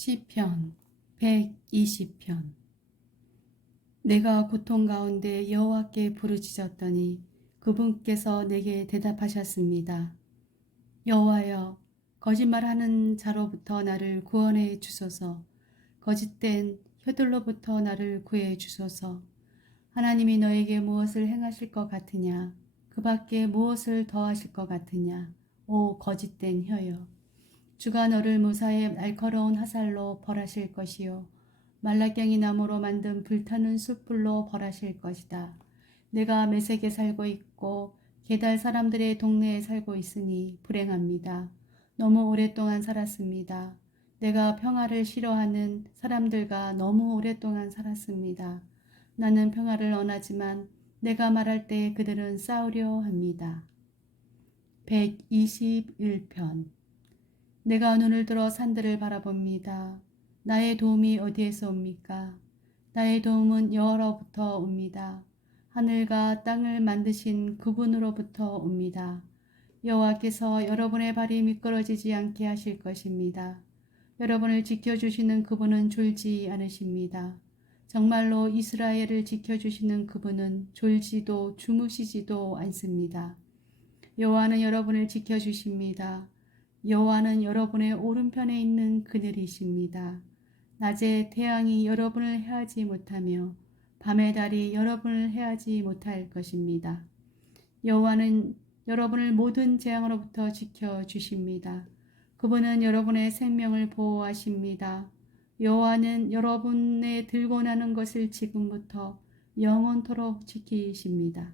시편 120편. 내가 고통 가운데 여호와께 부르짖었더니 그분께서 내게 대답하셨습니다. 여호와여, 거짓말하는 자로부터 나를 구원해 주소서. 거짓된 혀들로부터 나를 구해 주소서. 하나님이 너에게 무엇을 행하실 것 같으냐? 그 밖에 무엇을 더하실 것 같으냐? 오 거짓된 혀여. 주가 너를 무사히 날카로운 화살로 벌하실 것이요 말라깽이 나무로 만든 불타는 숯불로 벌하실 것이다. 내가 메색에 살고 있고 게달 사람들의 동네에 살고 있으니 불행합니다. 너무 오랫동안 살았습니다. 내가 평화를 싫어하는 사람들과 너무 오랫동안 살았습니다. 나는 평화를 원하지만 내가 말할 때 그들은 싸우려 합니다. 121편. 내가 눈을 들어 산들을 바라봅니다. 나의 도움이 어디에서 옵니까? 나의 도움은 여호와로부터 옵니다. 하늘과 땅을 만드신 그분으로부터 옵니다. 여호와께서 여러분의 발이 미끄러지지 않게 하실 것입니다. 여러분을 지켜주시는 그분은 졸지 않으십니다. 정말로 이스라엘을 지켜주시는 그분은 졸지도 주무시지도 않습니다. 여호와는 여러분을 지켜주십니다. 여호와는 여러분의 오른편에 있는 그늘이십니다. 낮에 태양이 여러분을 해하지 못하며 밤의 달이 여러분을 해하지 못할 것입니다. 여호와는 여러분을 모든 재앙으로부터 지켜주십니다. 그분은 여러분의 생명을 보호하십니다. 여호와는 여러분의 들고 나는 것을 지금부터 영원토록 지키십니다.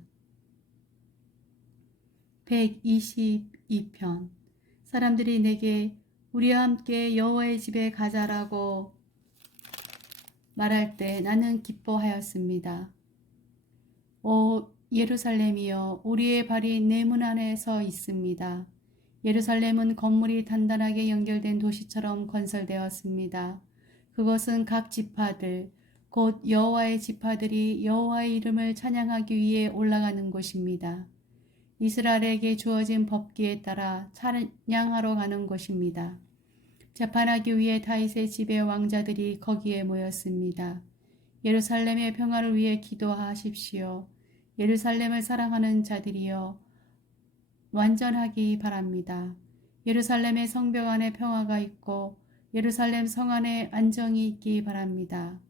122편. 사람들이 내게 우리와 함께 여호와의 집에 가자라고 말할 때 나는 기뻐하였습니다. 오 예루살렘이여, 우리의 발이 내 문 안에 서 있습니다. 예루살렘은 건물이 단단하게 연결된 도시처럼 건설되었습니다. 그것은 각 지파들, 곧 여호와의 지파들이 여호와의 이름을 찬양하기 위해 올라가는 곳입니다. 이스라엘에게 주어진 법기에 따라 찬양하러 가는 곳입니다. 재판하기 위해 다윗의 집의 왕자들이 거기에 모였습니다. 예루살렘의 평화를 위해 기도하십시오. 예루살렘을 사랑하는 자들이여 완전하기 바랍니다. 예루살렘의 성벽 안에 평화가 있고 예루살렘 성 안에 안정이 있기 바랍니다.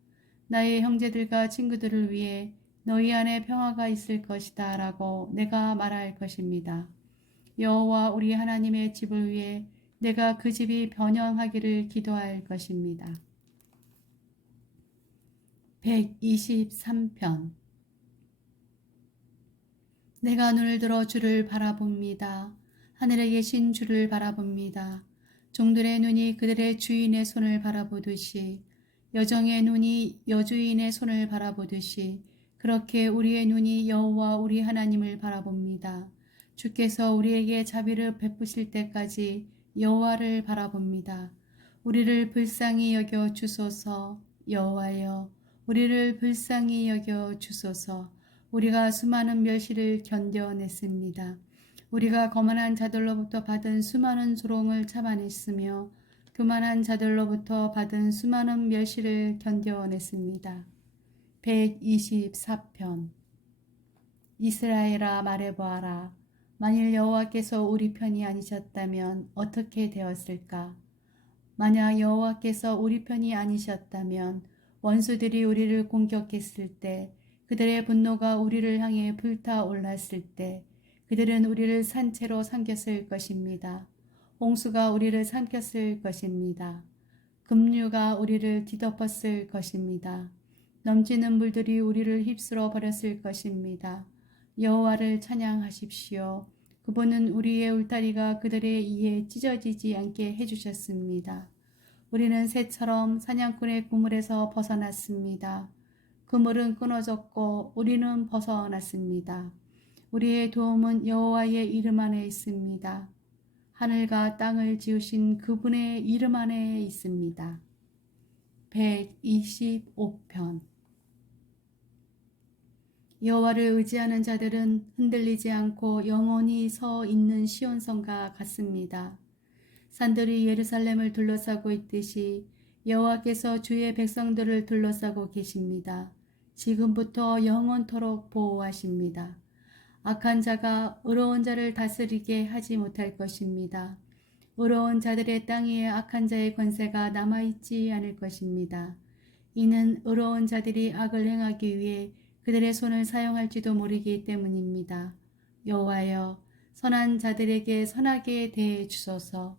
나의 형제들과 친구들을 위해 너희 안에 평화가 있을 것이다 라고 내가 말할 것입니다. 여호와 우리 하나님의 집을 위해 내가 그 집이 변형하기를 기도할 것입니다. 123편. 내가 눈을 들어 주를 바라봅니다. 하늘에 계신 주를 바라봅니다. 종들의 눈이 그들의 주인의 손을 바라보듯이, 여정의 눈이 여주인의 손을 바라보듯이 그렇게 우리의 눈이 여호와 우리 하나님을 바라봅니다. 주께서 우리에게 자비를 베푸실 때까지 여호와를 바라봅니다. 우리를 불쌍히 여겨 주소서. 여호와여, 우리를 불쌍히 여겨 주소서. 우리가 수많은 멸시를 견뎌냈습니다. 우리가 거만한 자들로부터 받은 수많은 조롱을 참아냈으며 교만한 자들로부터 받은 수많은 멸시를 견뎌냈습니다. 124편. 이스라엘아 말해보아라. 만일 여호와께서 우리 편이 아니셨다면 어떻게 되었을까? 만약 여호와께서 우리 편이 아니셨다면 원수들이 우리를 공격했을 때, 그들의 분노가 우리를 향해 불타올랐을 때 그들은 우리를 산채로 삼켰을 것입니다. 홍수가 우리를 삼켰을 것입니다. 급류가 우리를 뒤덮었을 것입니다. 넘치는 물들이 우리를 휩쓸어 버렸을 것입니다. 여호와를 찬양하십시오. 그분은 우리의 울타리가 그들의 이에 찢어지지 않게 해주셨습니다. 우리는 새처럼 사냥꾼의 그물에서 벗어났습니다. 그물은 끊어졌고 우리는 벗어났습니다. 우리의 도움은 여호와의 이름 안에 있습니다. 하늘과 땅을 지으신 그분의 이름 안에 있습니다. 125편. 여호와를 의지하는 자들은 흔들리지 않고 영원히 서 있는 시온성과 같습니다. 산들이 예루살렘을 둘러싸고 있듯이 여호와께서 주의 백성들을 둘러싸고 계십니다. 지금부터 영원토록 보호하십니다. 악한 자가 의로운 자를 다스리게 하지 못할 것입니다. 의로운 자들의 땅 위에 악한 자의 권세가 남아있지 않을 것입니다. 이는 의로운 자들이 악을 행하기 위해 그들의 손을 사용할지도 모르기 때문입니다. 여호와여, 선한 자들에게 선하게 대해 주소서.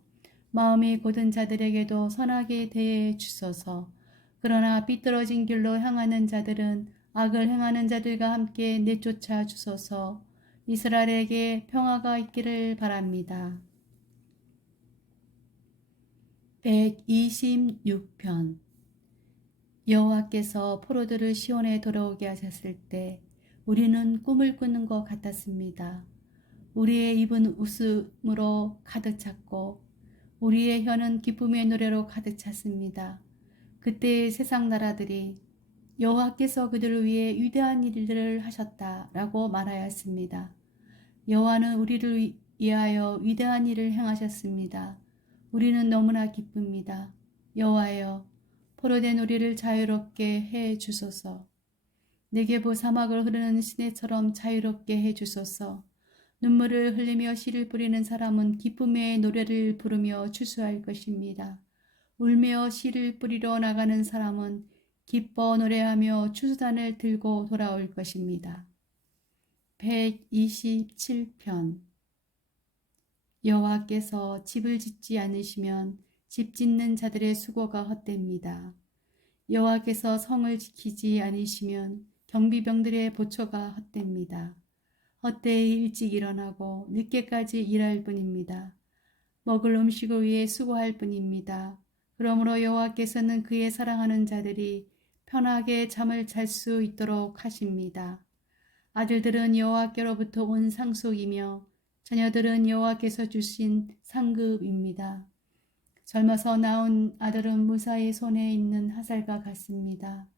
마음이 곧은 자들에게도 선하게 대해 주소서. 그러나 삐뚤어진 길로 향하는 자들은 악을 행하는 자들과 함께 내쫓아 주소서. 이스라엘에게 평화가 있기를 바랍니다. 126편. 여호와께서 포로들을 시온에 돌아오게 하셨을 때 우리는 꿈을 꾸는 것 같았습니다. 우리의 입은 웃음으로 가득 찼고 우리의 혀는 기쁨의 노래로 가득 찼습니다. 그때 세상 나라들이 여호와께서 그들을 위해 위대한 일들을 하셨다라고 말하였습니다. 여호와는 우리를 위하여 위대한 일을 행하셨습니다. 우리는 너무나 기쁩니다. 여호와여, 포로된 우리를 자유롭게 해 주소서. 네게부 사막을 흐르는 시내처럼 자유롭게 해 주소서. 눈물을 흘리며 씨를 뿌리는 사람은 기쁨의 노래를 부르며 추수할 것입니다. 울며 씨를 뿌리러 나가는 사람은 기뻐 노래하며 추수단을 들고 돌아올 것입니다. 127편. 여호와께서 집을 짓지 않으시면 집 짓는 자들의 수고가 헛됩니다. 여호와께서 성을 지키지 않으시면 경비병들의 보초가 헛됩니다. 헛되이 일찍 일어나고 늦게까지 일할 뿐입니다. 먹을 음식을 위해 수고할 뿐입니다. 그러므로 여호와께서는 그의 사랑하는 자들이 편하게 잠을 잘 수 있도록 하십니다. 아들들은 여호와께로부터 온 상속이며 자녀들은 여호와께서 주신 상급입니다. 젊어서 낳은 아들은 무사히 손에 있는 화살과 같습니다.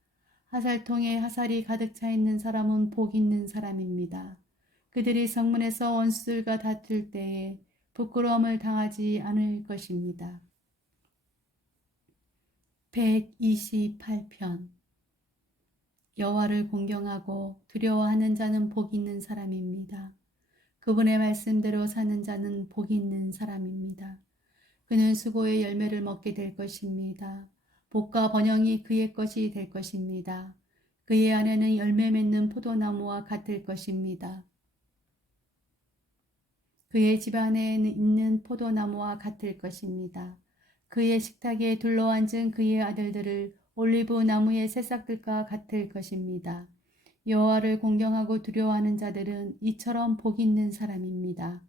화살통에 화살이 가득 차 있는 사람은 복 있는 사람입니다. 그들이 성문에서 원수들과 다툴 때에 부끄러움을 당하지 않을 것입니다. 128편. 여호와를 공경하고 두려워하는 자는 복 있는 사람입니다. 그분의 말씀대로 사는 자는 복 있는 사람입니다. 그는 수고의 열매를 먹게 될 것입니다. 복과 번영이 그의 것이 될 것입니다. 그의 안에는 열매 맺는 포도나무와 같을 것입니다. 그의 집안에 있는 포도나무와 같을 것입니다. 그의 식탁에 둘러앉은 그의 아들들을 올리브 나무의 새싹들과 같을 것입니다. 여호와를 공경하고 두려워하는 자들은 이처럼 복 있는 사람입니다.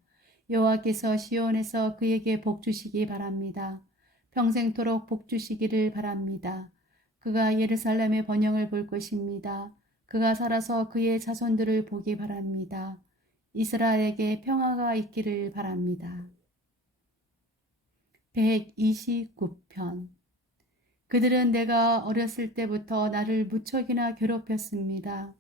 여호와께서 시온에서 그에게 복 주시기 바랍니다. 평생토록 복 주시기를 바랍니다. 그가 예루살렘의 번영을 볼 것입니다. 그가 살아서 그의 자손들을 보기 바랍니다. 이스라엘에게 평화가 있기를 바랍니다. 129편. 그들은 내가 어렸을 때부터 나를 무척이나 괴롭혔습니다.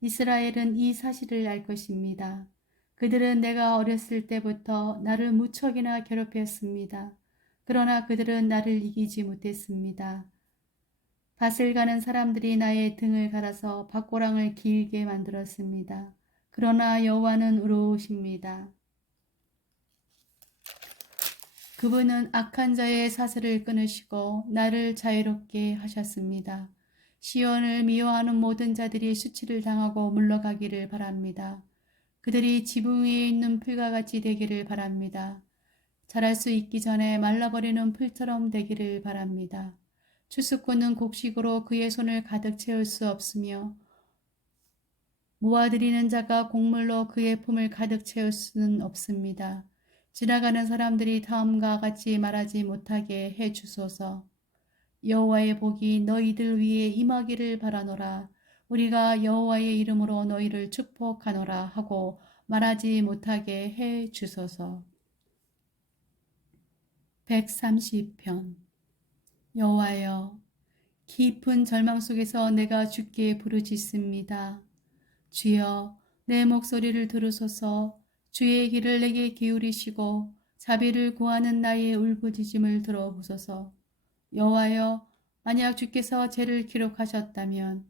이스라엘은 이 사실을 알 것입니다. 그들은 내가 어렸을 때부터 나를 무척이나 괴롭혔습니다. 그러나 그들은 나를 이기지 못했습니다. 밭을 가는 사람들이 나의 등을 갈아서 밭고랑을 길게 만들었습니다. 그러나 여호와는 의로우십니다. 그분은 악한 자의 사슬을 끊으시고 나를 자유롭게 하셨습니다. 시온을 미워하는 모든 자들이 수치를 당하고 물러가기를 바랍니다. 그들이 지붕 위에 있는 풀과 같이 되기를 바랍니다. 자랄 수 있기 전에 말라버리는 풀처럼 되기를 바랍니다. 추수꾼은 곡식으로 그의 손을 가득 채울 수 없으며 모아들이는 자가 곡물로 그의 품을 가득 채울 수는 없습니다. 지나가는 사람들이 다음과 같이 말하지 못하게 해 주소서. 여호와의 복이 너희들 위에 임하기를 바라노라. 우리가 여호와의 이름으로 너희를 축복하노라 하고 말하지 못하게 해 주소서. 130편. 여호와여, 깊은 절망 속에서 내가 주께 부르짖습니다. 주여, 내 목소리를 들으소서. 주의 귀를 내게 기울이시고 자비를 구하는 나의 울부짖음을 들어보소서. 여호와여, 만약 주께서 죄를 기록하셨다면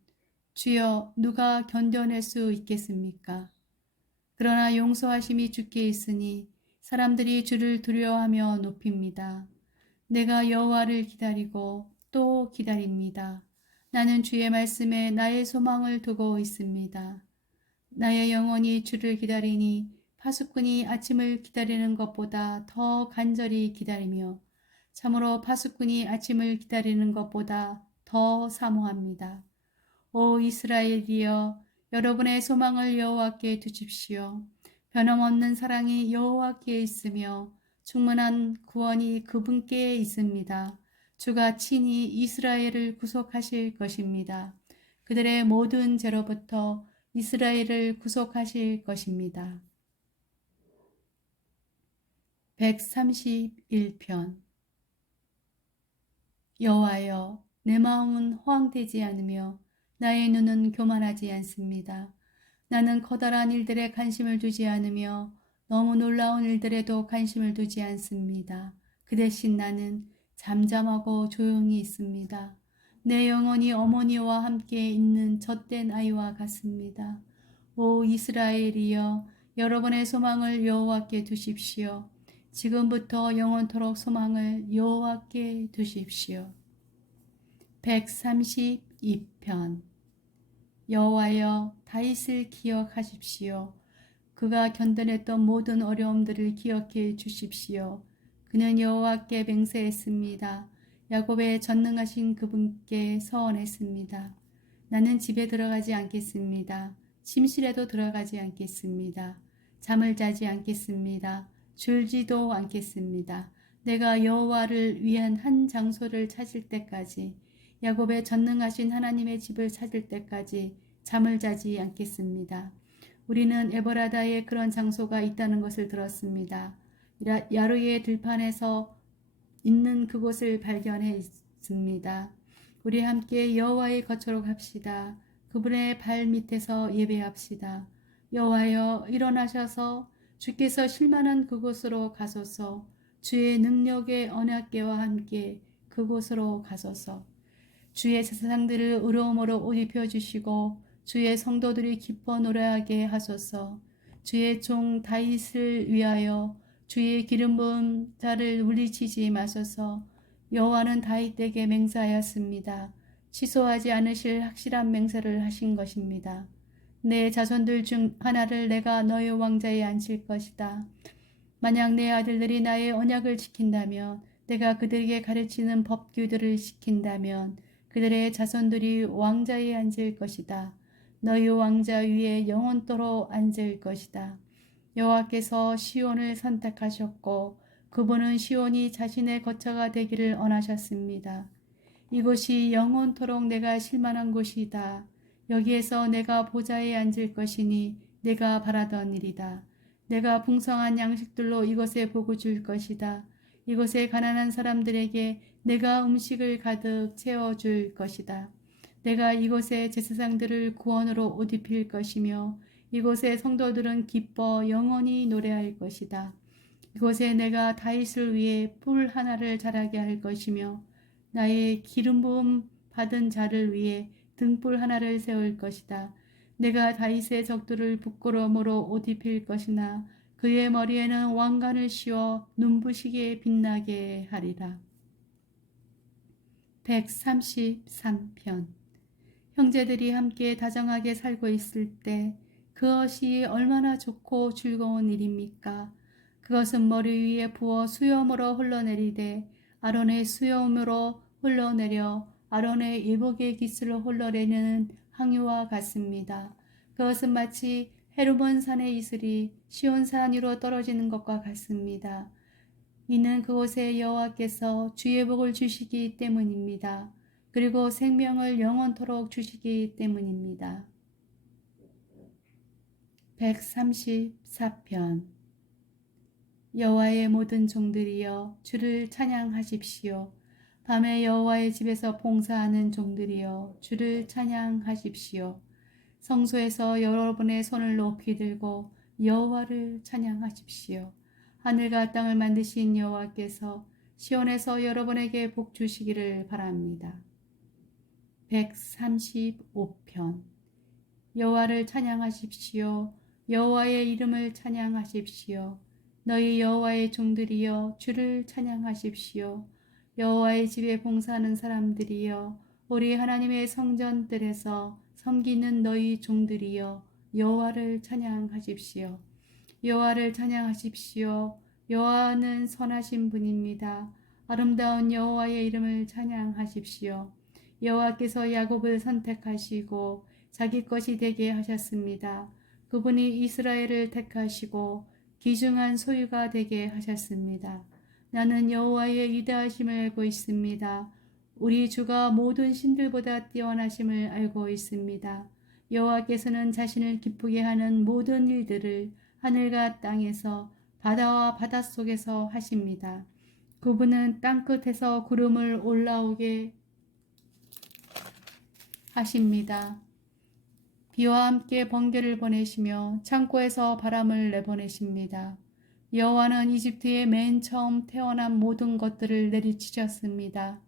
주여 누가 견뎌낼 수 있겠습니까? 그러나 용서하심이 주께 있으니 사람들이 주를 두려워하며 높입니다. 내가 여호와를 기다리고 또 기다립니다. 나는 주의 말씀에 나의 소망을 두고 있습니다. 나의 영혼이 주를 기다리니 파수꾼이 아침을 기다리는 것보다 더 간절히 기다리며 참으로 파수꾼이 아침을 기다리는 것보다 더 사모합니다. 오 이스라엘이여 여러분의 소망을 여호와께 두십시오. 변함없는 사랑이 여호와께 있으며 충만한 구원이 그분께 있습니다. 주가 친히 이스라엘을 구속하실 것입니다. 그들의 모든 죄로부터 이스라엘을 구속하실 것입니다. 131편 여호와여 내 마음은 허황되지 않으며 나의 눈은 교만하지 않습니다. 나는 커다란 일들에 관심을 두지 않으며 너무 놀라운 일들에도 관심을 두지 않습니다. 그 대신 나는 잠잠하고 조용히 있습니다. 내 영혼이 어머니와 함께 있는 젖된 아이와 같습니다. 오 이스라엘이여 여러분의 소망을 여호와께 두십시오. 지금부터 영원토록 소망을 여호와께 두십시오. 132편 여호와여 다윗을 기억하십시오. 그가 견뎌냈던 모든 어려움들을 기억해 주십시오. 그는 여호와께 맹세했습니다. 야곱의 전능하신 그분께 서원했습니다. 나는 집에 들어가지 않겠습니다. 침실에도 들어가지 않겠습니다. 잠을 자지 않겠습니다. 졸지도 않겠습니다. 내가 여호와를 위한 한 장소를 찾을 때까지 야곱의 전능하신 하나님의 집을 찾을 때까지 잠을 자지 않겠습니다. 우리는 에버라다에 그런 장소가 있다는 것을 들었습니다. 야루의 들판에서 있는 그곳을 발견했습니다. 우리 함께 여호와의 거처로 갑시다. 그분의 발 밑에서 예배합시다. 여호와여 일어나셔서 주께서 실만한 그곳으로 가소서. 주의 능력의 언약궤와 함께 그곳으로 가소서. 주의 제사장들을 의로움으로 옷 입혀주시고 주의 성도들이 기뻐 노래하게 하소서. 주의 종 다윗을 위하여 주의 기름 부은 자를 물리치지 마소서. 여호와는 다윗에게 맹세하였습니다. 취소하지 않으실 확실한 맹세를 하신 것입니다. 내 자손들 중 하나를 내가 너의 왕자에 앉힐 것이다. 만약 내 아들들이 나의 언약을 지킨다면 내가 그들에게 가르치는 법규들을 지킨다면 그들의 자손들이 왕자에 앉을 것이다. 너희 왕자 위에 영원토록 앉을 것이다. 여호와께서 시온을 선택하셨고 그분은 시온이 자신의 거처가 되기를 원하셨습니다. 이곳이 영원토록 내가 실만한 곳이다. 여기에서 내가 보좌에 앉을 것이니 내가 바라던 일이다. 내가 풍성한 양식들로 이곳에 복을 줄 것이다. 이곳에 가난한 사람들에게 내가 음식을 가득 채워줄 것이다. 내가 이곳에 제사장들을 구원으로 옷 입힐 것이며 이곳의 성도들은 기뻐 영원히 노래할 것이다. 이곳에 내가 다윗을 위해 뿔 하나를 자라게 할 것이며 나의 기름 부음 받은 자를 위해 등불 하나를 세울 것이다. 내가 다윗의 적들을 부끄러움으로 옷 입힐 것이나 그의 머리에는 왕관을 씌워 눈부시게 빛나게 하리라. 133편 형제들이 함께 다정하게 살고 있을 때 그것이 얼마나 좋고 즐거운 일입니까? 그것은 머리 위에 부어 수염으로 흘러내리되 아론의 수염으로 흘러내려 아론의 예복의 깃을 흘러내리는 항유와 같습니다. 그것은 마치 헤르몬 산의 이슬이 시온산 위로 떨어지는 것과 같습니다. 이는 그곳에 여호와께서 주의 복을 주시기 때문입니다. 그리고 생명을 영원토록 주시기 때문입니다. 134편 여호와의 모든 종들이여 주를 찬양하십시오. 밤에 여호와의 집에서 봉사하는 종들이여 주를 찬양하십시오. 성소에서 여러분의 손을 높이 들고 여호와를 찬양하십시오. 하늘과 땅을 만드신 여호와께서 시온에서 여러분에게 복 주시기를 바랍니다. 135편. 여호와를 찬양하십시오. 여호와의 이름을 찬양하십시오. 너희 여호와의 종들이여 주를 찬양하십시오. 여호와의 집에 봉사하는 사람들이여 우리 하나님의 성전들에서 섬기는 너희 종들이여 여호와를 찬양하십시오. 여호와를 찬양하십시오. 여호와는 선하신 분입니다. 아름다운 여호와의 이름을 찬양하십시오. 여호와께서 야곱을 선택하시고 자기 것이 되게 하셨습니다. 그분이 이스라엘을 택하시고 귀중한 소유가 되게 하셨습니다. 나는 여호와의 위대하심을 알고 있습니다. 우리 주가 모든 신들보다 뛰어나심을 알고 있습니다. 여호와께서는 자신을 기쁘게 하는 모든 일들을 하늘과 땅에서 바다와 바닷속에서 하십니다. 그분은 땅끝에서 구름을 올라오게 하십니다. 비와 함께 번개를 보내시며 창고에서 바람을 내보내십니다. 여호와는 이집트에 맨 처음 태어난 모든 것들을 내리치셨습니다.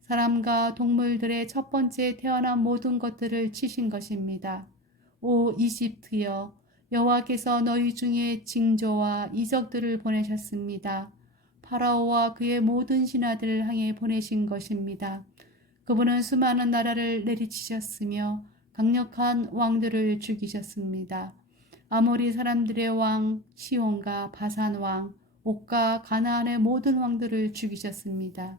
사람과 동물들의 첫 번째 태어난 모든 것들을 치신 것입니다. 오 이집트여, 여호와께서 너희 중에 징조와 이적들을 보내셨습니다. 파라오와 그의 모든 신하들을 향해 보내신 것입니다. 그분은 수많은 나라를 내리치셨으며 강력한 왕들을 죽이셨습니다. 아모리 사람들의 왕 시온과 바산 왕 옥과 가나안의 모든 왕들을 죽이셨습니다.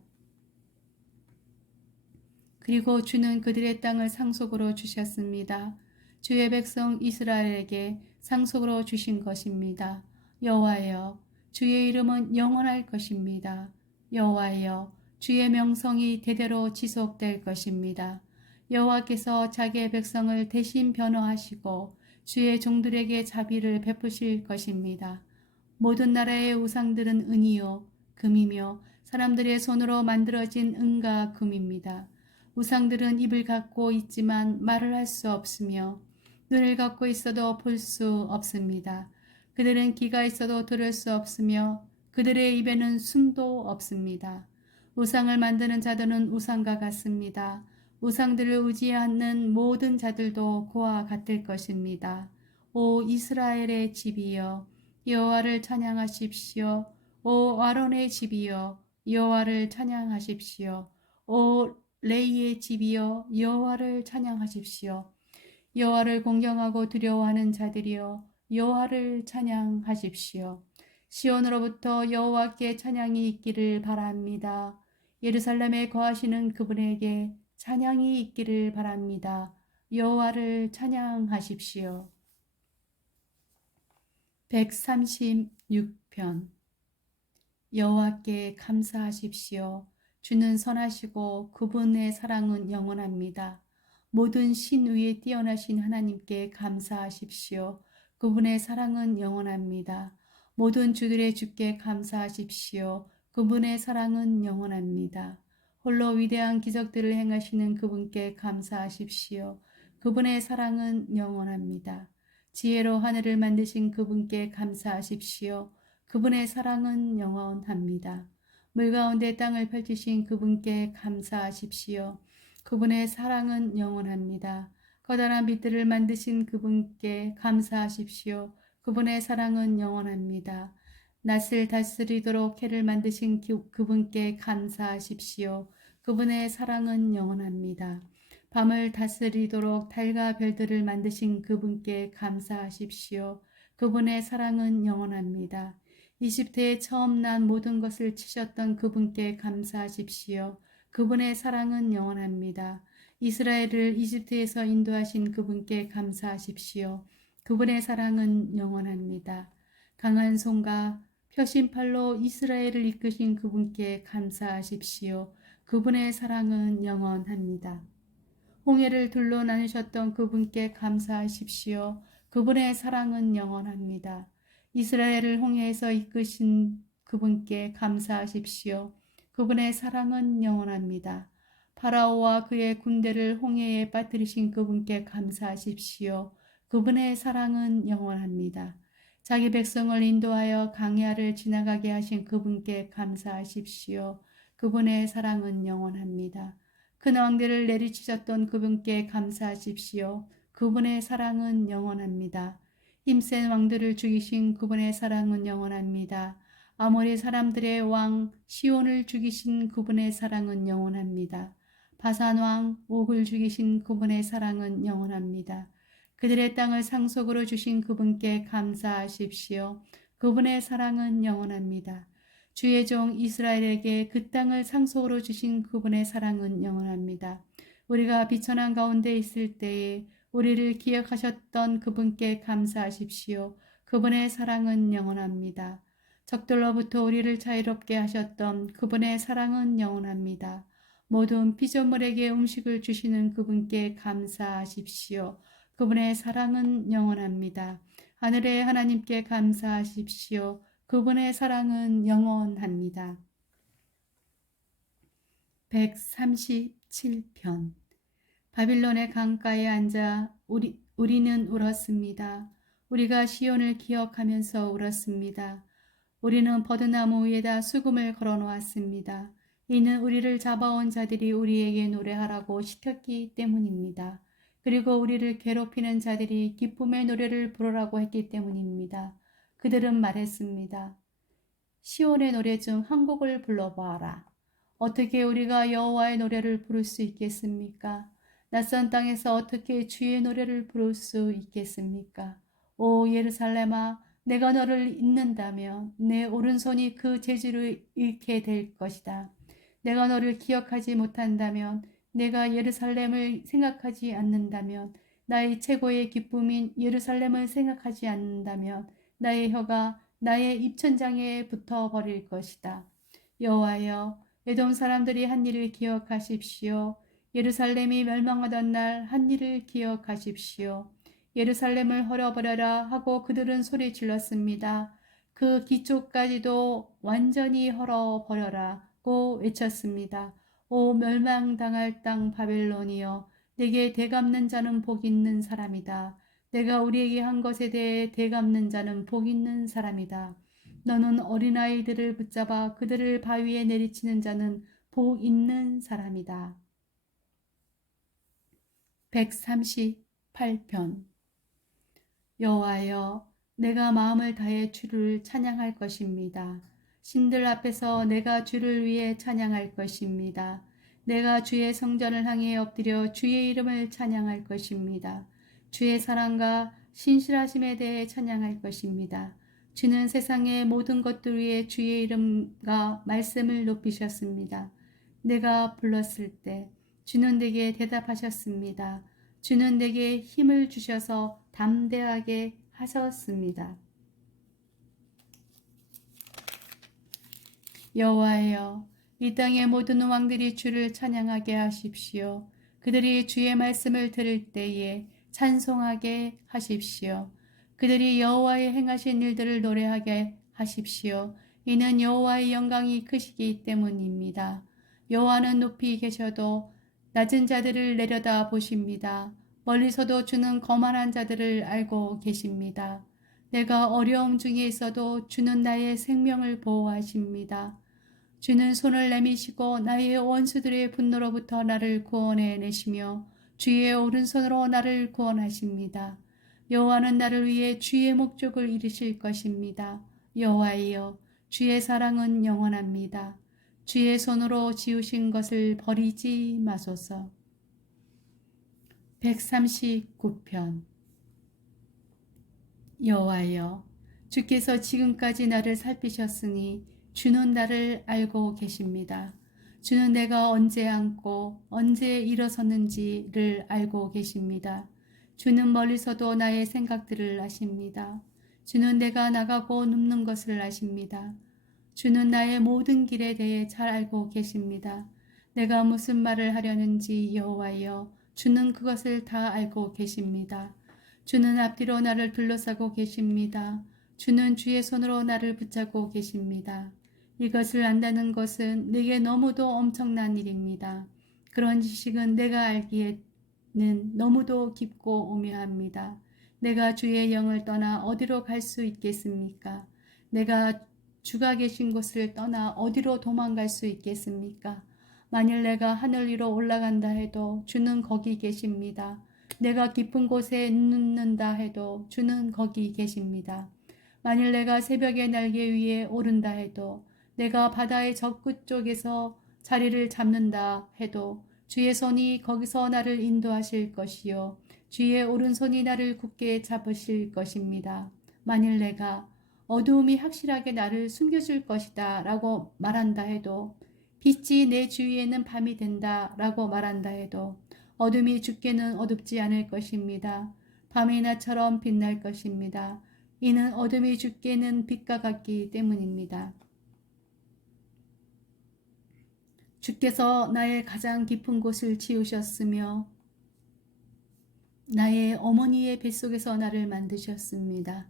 그리고 주는 그들의 땅을 상속으로 주셨습니다. 주의 백성 이스라엘에게 상속으로 주신 것입니다. 여호와여, 주의 이름은 영원할 것입니다. 여호와여, 주의 명성이 대대로 지속될 것입니다. 여호와께서 자기의 백성을 대신 변호하시고 주의 종들에게 자비를 베푸실 것입니다. 모든 나라의 우상들은 은이요 금이며 사람들의 손으로 만들어진 은과 금입니다. 우상들은 입을 갖고 있지만 말을 할 수 없으며 눈을 갖고 있어도 볼 수 없습니다. 그들은 귀가 있어도 들을 수 없으며 그들의 입에는 숨도 없습니다. 우상을 만드는 자들은 우상과 같습니다. 우상들을 의지하는 모든 자들도 그와 같을 것입니다. 오 이스라엘의 집이여, 여호와를 찬양하십시오. 오 아론의 집이여, 여호와를 찬양하십시오. 오 레이의 집이여, 여호와를 찬양하십시오. 여호와를 공경하고 두려워하는 자들이여, 여호와를 찬양하십시오. 시온으로부터 여호와께 찬양이 있기를 바랍니다. 예루살렘에 거하시는 그분에게 찬양이 있기를 바랍니다. 여호와를 찬양하십시오. 136편. 여호와께 감사하십시오. 주는 선하시고 그분의 사랑은 영원합니다. 모든 신 위에 뛰어나신 하나님께 감사하십시오. 그분의 사랑은 영원합니다. 모든 주들의 주께 감사하십시오. 그분의 사랑은 영원합니다. 홀로 위대한 기적들을 행하시는 그분께 감사하십시오. 그분의 사랑은 영원합니다. 지혜로 하늘을 만드신 그분께 감사하십시오. 그분의 사랑은 영원합니다. 물 가운데 땅을 펼치신 그분께 감사하십시오. 그분의 사랑은 영원합니다. 커다란 빛들을 만드신 그분께 감사하십시오. 그분의 사랑은 영원합니다. 낯을 다스리도록 해를 만드신 그분께 감사하십시오. 그분의 사랑은 영원합니다. 밤을 다스리도록 달과 별들을 만드신 그분께 감사하십시오. 그분의 사랑은 영원합니다. 이집트에 처음 난 모든 것을 치셨던 그분께 감사하십시오. 그분의 사랑은 영원합니다. 이스라엘을 이집트에서 인도하신 그분께 감사하십시오. 그분의 사랑은 영원합니다. 강한 손과 표심팔로 이스라엘을 이끄신 그분께 감사하십시오. 그분의 사랑은 영원합니다. 홍해를 둘러 나누셨던 그분께 감사하십시오. 그분의 사랑은 영원합니다. 이스라엘을 홍해에서 이끄신 그분께 감사하십시오. 그분의 사랑은 영원합니다. 파라오와 그의 군대를 홍해에 빠뜨리신 그분께 감사하십시오. 그분의 사랑은 영원합니다. 자기 백성을 인도하여 강야를 지나가게 하신 그분께 감사하십시오. 그분의 사랑은 영원합니다. 큰 왕들을 내리치셨던 그분께 감사하십시오. 그분의 사랑은 영원합니다. 힘센 왕들을 죽이신 그분의 사랑은 영원합니다. 아모리 사람들의 왕 시온을 죽이신 그분의 사랑은 영원합니다. 바산 왕 옥을 죽이신 그분의 사랑은 영원합니다. 그들의 땅을 상속으로 주신 그분께 감사하십시오. 그분의 사랑은 영원합니다. 주의 종 이스라엘에게 그 땅을 상속으로 주신 그분의 사랑은 영원합니다. 우리가 비천한 가운데 있을 때에 우리를 기억하셨던 그분께 감사하십시오. 그분의 사랑은 영원합니다. 적들로부터 우리를 자유롭게 하셨던 그분의 사랑은 영원합니다. 모든 피조물에게 음식을 주시는 그분께 감사하십시오. 그분의 사랑은 영원합니다. 하늘의 하나님께 감사하십시오. 그분의 사랑은 영원합니다. 137편 바빌론의 강가에 앉아 우리는 울었습니다. 우리가 시온을 기억하면서 울었습니다. 우리는 버드나무 위에다 수금을 걸어놓았습니다. 이는 우리를 잡아온 자들이 우리에게 노래하라고 시켰기 때문입니다. 그리고 우리를 괴롭히는 자들이 기쁨의 노래를 부르라고 했기 때문입니다. 그들은 말했습니다. 시온의 노래 중 한 곡을 불러보아라. 어떻게 우리가 여호와의 노래를 부를 수 있겠습니까? 낯선 땅에서 어떻게 주의 노래를 부를 수 있겠습니까? 오 예루살렘아, 내가 너를 잊는다면 내 오른손이 그 재주를 잃게 될 것이다. 내가 너를 기억하지 못한다면, 내가 예루살렘을 생각하지 않는다면, 나의 최고의 기쁨인 예루살렘을 생각하지 않는다면 나의 혀가 나의 입천장에 붙어버릴 것이다. 여호와여, 에돔 사람들이 한 일을 기억하십시오. 예루살렘이 멸망하던 날 한 일을 기억하십시오. 예루살렘을 헐어버려라 하고 그들은 소리 질렀습니다. 그 기초까지도 완전히 헐어버려라고 외쳤습니다. 오 멸망당할 땅 바벨론이여, 내게 대갚는 자는 복 있는 사람이다. 내가 우리에게 한 것에 대해 대갚는 자는 복 있는 사람이다. 너는 어린아이들을 붙잡아 그들을 바위에 내리치는 자는 복 있는 사람이다. 138편 여호와여, 내가 마음을 다해 주를 찬양할 것입니다. 신들 앞에서 내가 주를 위해 찬양할 것입니다. 내가 주의 성전을 향해 엎드려 주의 이름을 찬양할 것입니다. 주의 사랑과 신실하심에 대해 찬양할 것입니다. 주는 세상의 모든 것들 위에 주의 이름과 말씀을 높이셨습니다. 내가 불렀을 때 주는 내게 대답하셨습니다. 주는 내게 힘을 주셔서 담대하게 하셨습니다. 여호와여, 이 땅의 모든 왕들이 주를 찬양하게 하십시오. 그들이 주의 말씀을 들을 때에 찬송하게 하십시오. 그들이 여호와의 행하신 일들을 노래하게 하십시오. 이는 여호와의 영광이 크시기 때문입니다. 여호와는 높이 계셔도 낮은 자들을 내려다 보십니다. 멀리서도 주는 거만한 자들을 알고 계십니다. 내가 어려움 중에 있어도 주는 나의 생명을 보호하십니다. 주는 손을 내미시고 나의 원수들의 분노로부터 나를 구원해 내시며 주의 오른손으로 나를 구원하십니다. 여호와는 나를 위해 주의 목적을 이루실 것입니다. 여호와여, 주의 사랑은 영원합니다. 주의 손으로 지으신 것을 버리지 마소서. 139편 여호와여, 주께서 지금까지 나를 살피셨으니 주는 나를 알고 계십니다. 주는 내가 언제 앉고 언제 일어섰는지를 알고 계십니다. 주는 멀리서도 나의 생각들을 아십니다. 주는 내가 나가고 눕는 것을 아십니다. 주는 나의 모든 길에 대해 잘 알고 계십니다. 내가 무슨 말을 하려는지 여호와여, 주는 그것을 다 알고 계십니다. 주는 앞뒤로 나를 둘러싸고 계십니다. 주는 주의 손으로 나를 붙잡고 계십니다. 이것을 안다는 것은 내게 너무도 엄청난 일입니다. 그런 지식은 내가 알기에는 너무도 깊고 오묘합니다. 내가 주의 영을 떠나 어디로 갈 수 있겠습니까? 내가 주가 계신 곳을 떠나 어디로 도망갈 수 있겠습니까? 만일 내가 하늘 위로 올라간다 해도 주는 거기 계십니다. 내가 깊은 곳에 눕는다 해도 주는 거기 계십니다. 만일 내가 새벽의 날개 위에 오른다 해도 내가 바다의 저 끝쪽에서 자리를 잡는다 해도 주의 손이 거기서 나를 인도하실 것이요 주의 오른손이 나를 굳게 잡으실 것입니다. 만일 내가 어두움이 확실하게 나를 숨겨줄 것이다 라고 말한다 해도 빛이 내 주위에는 밤이 된다 라고 말한다 해도 어둠이 주께는 어둡지 않을 것입니다. 밤이 나처럼 빛날 것입니다. 이는 어둠이 주께는 빛과 같기 때문입니다. 주께서 나의 가장 깊은 곳을 치우셨으며 나의 어머니의 뱃속에서 나를 만드셨습니다.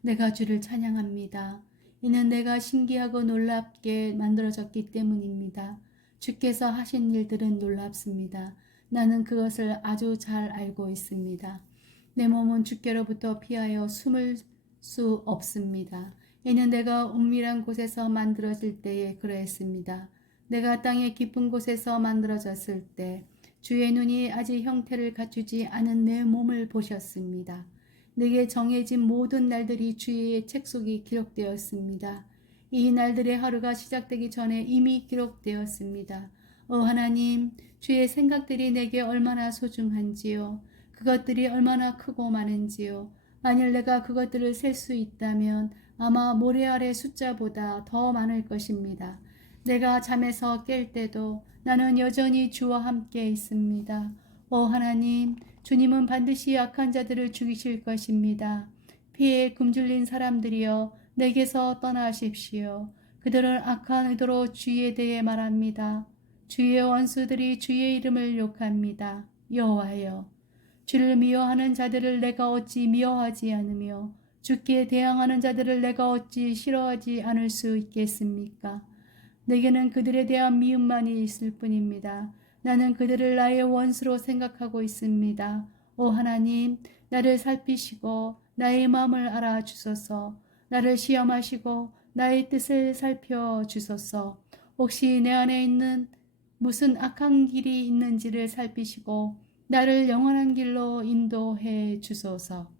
내가 주를 찬양합니다. 이는 내가 신기하고 놀랍게 만들어졌기 때문입니다. 주께서 하신 일들은 놀랍습니다. 나는 그것을 아주 잘 알고 있습니다. 내 몸은 주께로부터 피하여 숨을 수 없습니다. 이는 내가 은밀한 곳에서 만들어질 때에 그러했습니다. 내가 땅의 깊은 곳에서 만들어졌을 때 주의 눈이 아직 형태를 갖추지 않은 내 몸을 보셨습니다. 내게 정해진 모든 날들이 주의 책 속에 기록되었습니다. 이 날들의 하루가 시작되기 전에 이미 기록되었습니다. 하나님, 주의 생각들이 내게 얼마나 소중한지요. 그것들이 얼마나 크고 많은지요. 만일 내가 그것들을 셀 수 있다면 아마 모래 아래 숫자보다 더 많을 것입니다. 내가 잠에서 깰 때도 나는 여전히 주와 함께 있습니다. 하나님, 주님은 반드시 악한 자들을 죽이실 것입니다. 피에 굶주린 사람들이여 내게서 떠나십시오. 그들은 악한 의도로 주에 대해 말합니다. 주의 원수들이 주의 이름을 욕합니다. 여호와여, 주를 미워하는 자들을 내가 어찌 미워하지 않으며 주께 대항하는 자들을 내가 어찌 싫어하지 않을 수 있겠습니까? 내게는 그들에 대한 미움만이 있을 뿐입니다. 나는 그들을 나의 원수로 생각하고 있습니다. 하나님, 나를 살피시고 나의 마음을 알아주소서. 나를 시험하시고 나의 뜻을 살펴주소서. 혹시 내 안에 있는 무슨 악한 길이 있는지를 살피시고 나를 영원한 길로 인도해 주소서.